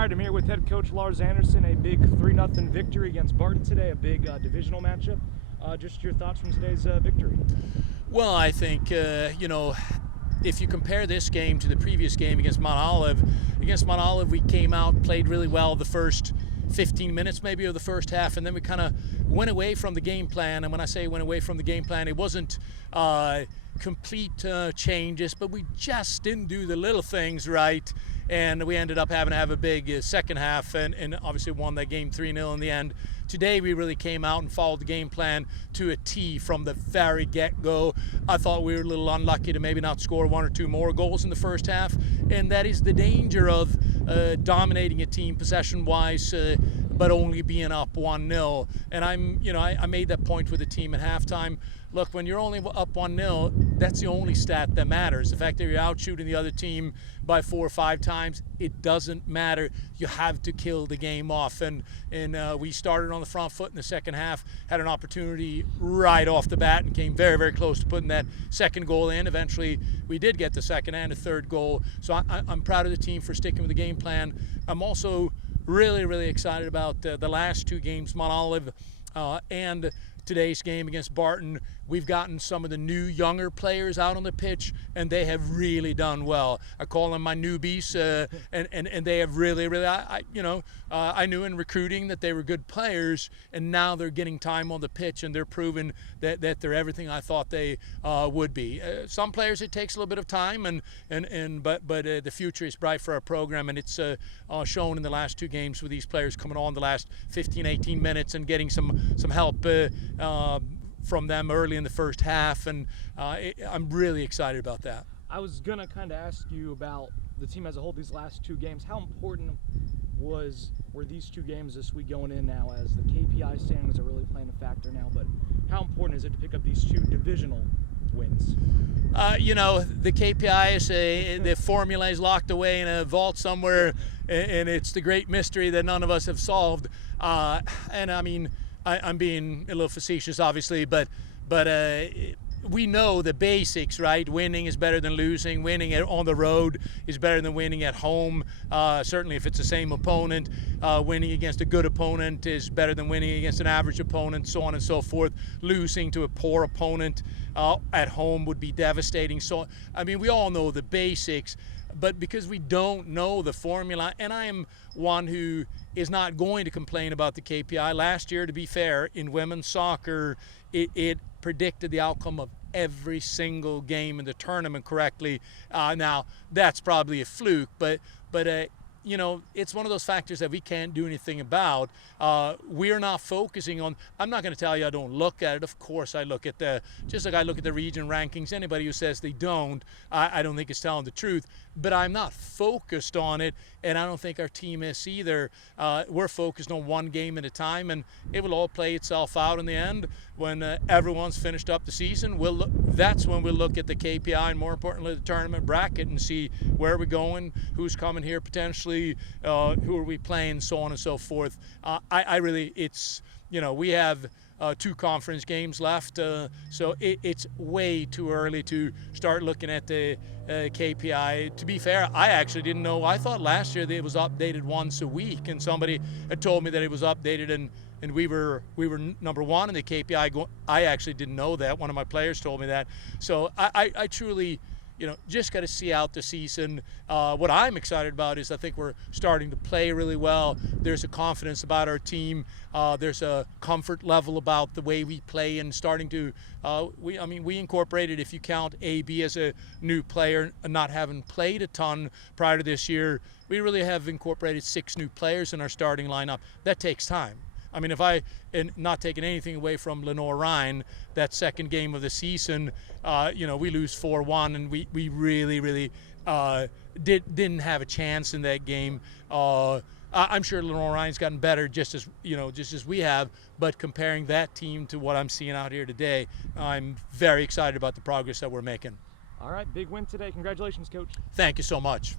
All right, I'm here with head coach Lars Andersson. A big 3-0 victory against Barton today, a big divisional matchup. Just your thoughts from today's victory. Well, I think, if you compare this game to the previous game against Mount Olive, we came out, played really well the first 15 minutes maybe of the first half, and then we kind of went away from the game plan. And when I say went away from the game plan, it wasn't complete changes, but we just didn't do the little things right. And we ended up having to have a big second half and obviously won that game 3-0 in the end. Today we really came out and followed the game plan to a T from the very get-go. I thought we were a little unlucky to maybe not score one or two more goals in the first half, and that is the danger of dominating a team possession-wise, but only being up 1-0. And I made that point with the team at halftime. Look, when you're only up 1-0, that's the only stat that matters. The fact that you're out shooting the other team by 4 or 5 times, it doesn't matter. You have to kill the game off. And we started on the front foot in the second half, had an opportunity right off the bat and came very, very close to putting that second goal in. Eventually, we did get the second and a third goal. So I'm proud of the team for sticking with the game plan. I'm also really, really excited about the last 2 games, Mount Olive and today's game against Barton. We've gotten some of the new younger players out on the pitch, and they have really done well. I call them my newbies, and they have really, really. I knew in recruiting that they were good players, and now they're getting time on the pitch, and they're proving that they're everything I thought they would be. Some players it takes a little bit of time, but the future is bright for our program, and it's shown in the last 2 games with these players coming on the last 15, 18 minutes and getting some help from them early in the first half, and I'm really excited about that. I was gonna kind of ask you about the team as a whole these last 2 games. How important were these 2 games this week going in now, as the KPI standings are really playing a factor now? But how important is it to pick up these 2 divisional wins? The KPI is the formula is locked away in a vault somewhere, and it's the great mystery that none of us have solved. And I mean, I'm being a little facetious, obviously, but we know the basics, right? Winning is better than losing. Winning on the road is better than winning at home. Certainly, if it's the same opponent, winning against a good opponent is better than winning against an average opponent, so on and so forth. Losing to a poor opponent at home would be devastating. So, I mean, we all know the basics. But because we don't know the formula, and I am one who is not going to complain about the KPI. Last year, to be fair, in women's soccer, it predicted the outcome of every single game in the tournament correctly. Now, that's probably a fluke, but it's one of those factors that we can't do anything about. We're not focusing on. I'm not going to tell you I don't look at it. Of course I look at just like I look at the region rankings. Anybody who says they don't, I don't think is telling the truth. But I'm not focused on it, and I don't think our team is either. We're focused on one game at a time, and it will all play itself out in the end. When everyone's finished up the season, that's when we'll look at the KPI and, more importantly, the tournament bracket and see where we're going, who's coming here potentially, who are we playing, so on and so forth. We have 2 conference games left, so it's way too early to start looking at the KPI. To be fair, I actually didn't know. I thought last year that it was updated once a week, and somebody had told me that it was updated and we were number 1 in the KPI. I actually didn't know that. One of my players told me that. So I truly, just got to see out the season. What I'm excited about is I think we're starting to play really well. There's a confidence about our team. There's a comfort level about the way we play, and starting to, we incorporated, if you count AB as a new player, not having played a ton prior to this year, we really have incorporated 6 new players in our starting lineup. That takes time. I mean, and not taking anything away from Lenore Ryan, that second game of the season, we lose 4-1, and we really, really didn't have a chance in that game. I'm sure Lenore Ryan's gotten better just as we have, but comparing that team to what I'm seeing out here today, I'm very excited about the progress that we're making. All right, big win today. Congratulations, Coach. Thank you so much.